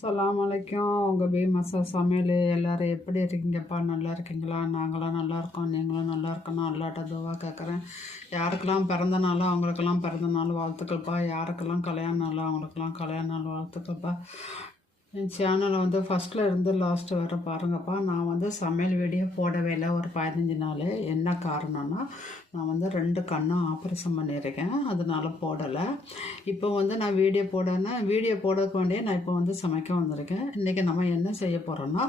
அஸ்ஸலாமு அலைக்கும். உங்கள் பி மசா சமையல். எல்லோரும் எப்படி இருக்கீங்கப்பா? நல்லா இருக்கீங்களா? நாங்களாம் நல்லா இருக்கோம். நீங்களும் நல்லா இருக்கணும். அல்லாட்ட துவா கேட்குறேன் யாருக்கெல்லாம் பிறந்த நாளோ அவங்களுக்கெல்லாம் பிறந்த நாள் வாழ்த்துக்கள்ப்பா. யாருக்கெல்லாம் கல்யாண நாளோ அவங்களுக்கெல்லாம் கல்யாண நாள் வாழ்த்துக்கள்ப்பா. என் சேனலை வந்து ஃபஸ்ட்டில் இருந்து லாஸ்ட்டு வர பாருங்கப்பா. நான் வந்து சமையல் வீடியோ போடவே இல்லை. ஒரு பதினஞ்சு நாள். என்ன காரணம்னா நான் வந்து ரெண்டு கண்ணும் ஆப்ரேஷன் பண்ணியிருக்கேன். அதனால போடலை. இப்போ வந்து நான் வீடியோ போடனா வீடியோ போடக்கு வேண்டிய நான் இப்போ வந்து சமைக்க வந்திருக்கேன். இன்றைக்கி நம்ம என்ன செய்ய போகிறோன்னா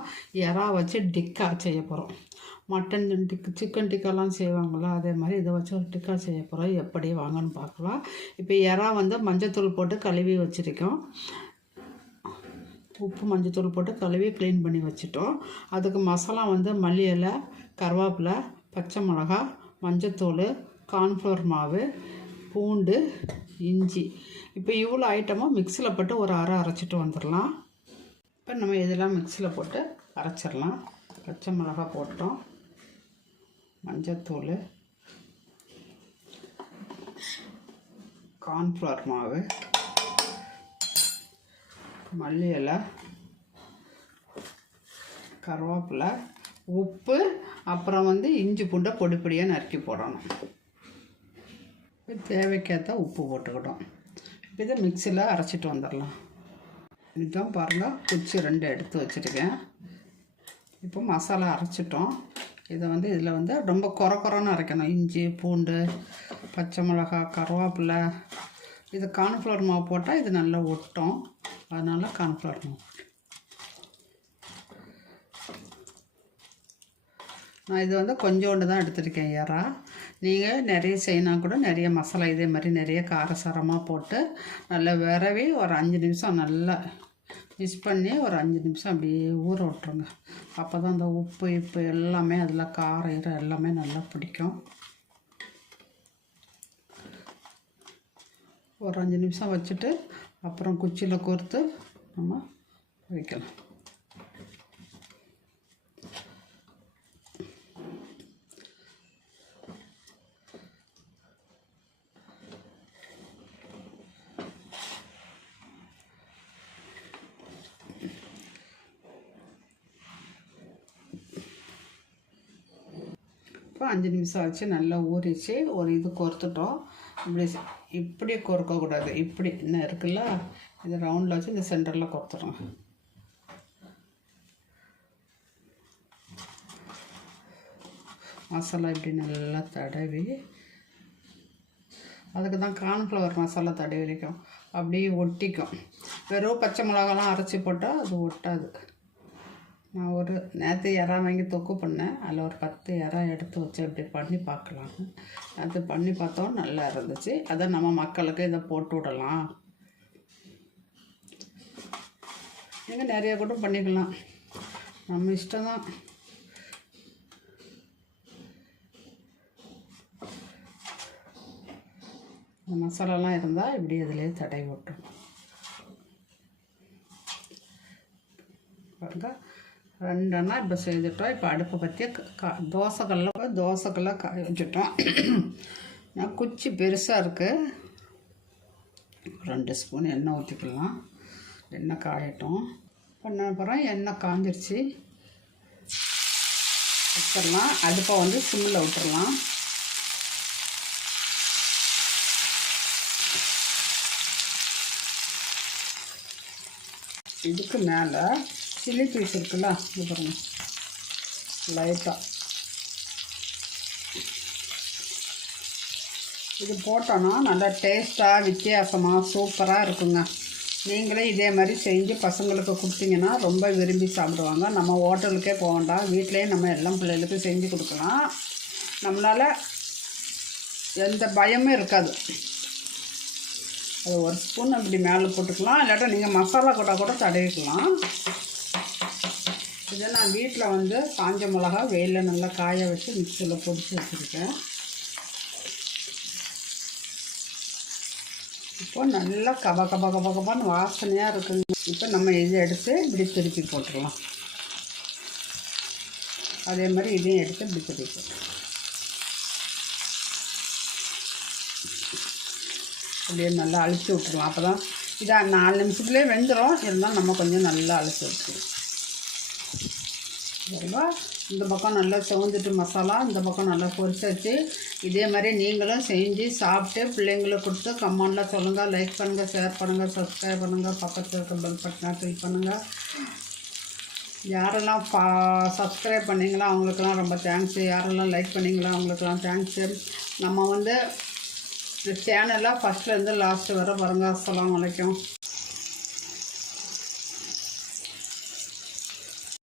எறா வச்சு டிக்கா செய்ய போகிறோம் மட்டன் டிக் சிக்கன் டிக்காலாம் செய்வாங்களா அதே மாதிரி இதை வச்சு ஒரு டிக்கா செய்ய போகிறோம் எப்படி வாங்கன்னு பார்க்கலாம். இப்போ எறா வந்து மஞ்சத்தூள் போட்டு கழுவி வச்சுருக்கோம். உப்பு மஞ்சத்தூள் போட்டு கழுவி க்ளீன் பண்ணி வச்சுட்டோம். அதுக்கு மசாலா வந்து மல்லி இலை கருவேப்பிலை பச்சை மிளகா மஞ்சத்தூள் கார்ன்ஃப்ளவர் மாவு பூண்டு இஞ்சி. இப்போ இவ்வளோ ஐட்டமும் மிக்சியில் போட்டு ஒரு அரை அரைச்சிட்டு வந்துடலாம். இப்போ நம்ம இதெல்லாம் மிக்சியில் போட்டு அரைச்சிடலாம். பச்சை மிளகா போட்டோம். மஞ்சத்தூள் கார்ன்ஃப்ளவர் மாவு. மல்லி இலை கருவேப்பிலை உப்பு அப்புறம் வந்து இஞ்சி பூண்டை பொடி பொடியாக நறுக்கி போடணும். இப்போ தேவைக்கேற்ற உப்பு போட்டுக்கிட்டோம். இப்போ இதை மிக்சியில் அரைச்சிட்டு வந்துடலாம். இதுதான் பாருங்கள் குச்சி ரெண்டு எடுத்து வச்சுருக்கேன். இப்போ மசாலா அரைச்சிட்டோம். இதை வந்து இதில் வந்து ரொம்ப குறை குறைன்னு அரைக்கணும். இஞ்சி பூண்டு பச்சை மிளகா கருவேப்பிலை. இது கார்ன்ஃப்ளவர் மாவு போட்டால் இது நல்லா ஒட்டும். அதனால் கார்ன்ஃப்ளவர் மாவு நான் இது வந்து கொஞ்சோண்டு தான் எடுத்திருக்கேன் ஏறா நீங்கள் நிறைய செய்யணும் கூட நிறைய மசாலா இதே மாதிரி நிறைய காரசாரமாக போட்டு நல்லா விரவி ஒரு அஞ்சு நிமிஷம் நல்லா மிக்ஸ் பண்ணி ஒரு அஞ்சு நிமிஷம் அப்படியே ஊற விட்ருங்க அப்போ தான் அந்த உப்பு இப்பு எல்லாமே அதில் காரம் ஈரம் எல்லாமே நல்லா பிடிக்கும். ஒரு அஞ்சு நிமிஷம் வச்சுட்டு அப்புறம் குச்சியில் கோர்த்து நம்ம வைக்கலாம். இப்போ அஞ்சு நிமிஷம் ஆச்சு நல்லா ஊறிச்சு. ஒரு இது கோர்த்துட்டோம். இப்படி இப்படி கொறுக்கக்கூடாது இப்படி இன்னும் இருக்குல்ல? இது ரவுண்டில் வச்சு இந்த சென்டரில் கோர்த்துறோம். மசாலா இப்படி நல்லா தடவி அதுக்கு தான் கார்ன்ஃப்ளவர் மசாலா தடவி வைக்கும். அப்படியே ஒட்டிக்கும். வெறும் பச்சை மிளகாலாம் அரைச்சி போட்டால் அது ஒட்டாது. நான் ஒரு நேற்று இறா வாங்கி தொக்கு பண்ணேன். அதில் ஒரு பத்து இறா எடுத்து வச்சு அப்படி பண்ணி பார்க்கலாம். அது பண்ணி பார்த்தோம் நல்லா இருந்துச்சு. அதை நம்ம மக்களுக்கு இதை போட்டு விடலாம். நீங்கள் நிறைய கூட பண்ணிக்கலாம். நம்ம இஷ்டம் தான். இந்த மசாலாலாம் இருந்தால் இப்படி அதிலே தடை விட்டுரும் பாருங்கள் ரெண்டெண்ணா இப்போ செய்துட்டோம் இப்போ அடுப்பை பற்றி கா தோசைக்கல்ல போய் தோசைக்கல்ல காய வச்சுட்டோம். நான் குச்சி பெருசாக இருக்குது ரெண்டு ஸ்பூன் எண்ணெய் ஊற்றிக்கலாம் எண்ணெய் காயட்டும். பண்ண அப்புறம் எண்ணெய் காஞ்சிருச்சு. விட்டுடலாம் அடுப்பை வந்து சிம்மில் விட்டுறலாம். இதுக்கு மேலே சில்லி பீஸ் இருக்குல்ல இது பாருங்க. லைட்டாக இது போட்டோன்னா நல்லா டேஸ்ட்டாக வித்தியாசமாக சூப்பராக இருக்குங்க. நீங்களே இதே மாதிரி செஞ்சு பசங்களுக்கு கொடுத்தீங்கன்னா ரொம்ப விரும்பி சாப்பிடுவாங்க. நம்ம ஹோட்டலுக்கே போக வேண்டாம். வீட்டிலேயே நம்ம எல்லாம் பிள்ளைகளுக்கு செஞ்சு கொடுக்கலாம். நம்மளால் எந்த பயமும் இருக்காது. அது ஒரு ஸ்பூன் அப்படி மேலே போட்டுக்கலாம். இல்லாட்டா நீங்கள் மசாலா கூட கூட தடவிக்கலாம். இதை நான் வீட்டில் வந்து காஞ்ச மிளகா வெயிலில் நல்லா காய வச்சு மிக்சியில் பொடிச்சு வச்சுருக்கேன். இப்போ நல்லா கப கப கப கபான்னு வாசனையாக இருக்குங்க. இப்போ நம்ம இதை எடுத்து இப்படி திருப்பி போட்டுடலாம். அதே மாதிரி இதையும் எடுத்து இப்படி திருப்பி போட்டுடலாம். அப்படியே நல்லா அழிச்சு விட்டுருவோம் அப்போ தான் இதான் நாலு நிமிஷத்துலேயே வெந்துடும் இருந்தாலும் நம்ம கொஞ்சம் நல்லா அழிச்சு விட்டுருவோம் ஓகேவா இந்த பக்கம் நல்லா செவந்துட்டு மசாலா இந்த பக்கம் நல்லா பொரிச்சாச்சு. இதே மாதிரி நீங்களும் செஞ்சு சாப்பிட்டு பிள்ளைங்களுக்கு கொடுத்து கமெண்டில் சொல்லுங்கள் லைக் பண்ணுங்கள் ஷேர் பண்ணுங்கள் சப்ஸ்கிரைப் பண்ணுங்கள் பக்கத்தில் இருக்க பெல் பட்டனை கிளிக் பண்ணுங்கள் யாரெல்லாம் பா சப்ஸ்கிரைப் பண்ணீங்களோ அவங்களுக்கெல்லாம் ரொம்ப தேங்க்ஸு யாரெல்லாம் லைக் பண்ணீங்களோ அவங்களுக்கெல்லாம் தேங்க்ஸு நம்ம வந்து இந்த ஃபஸ்ட்டில் ஃபஸ்ட்லேருந்து லாஸ்ட்டு வர பாருங்கள் அஸ்லாம் வலைக்கும்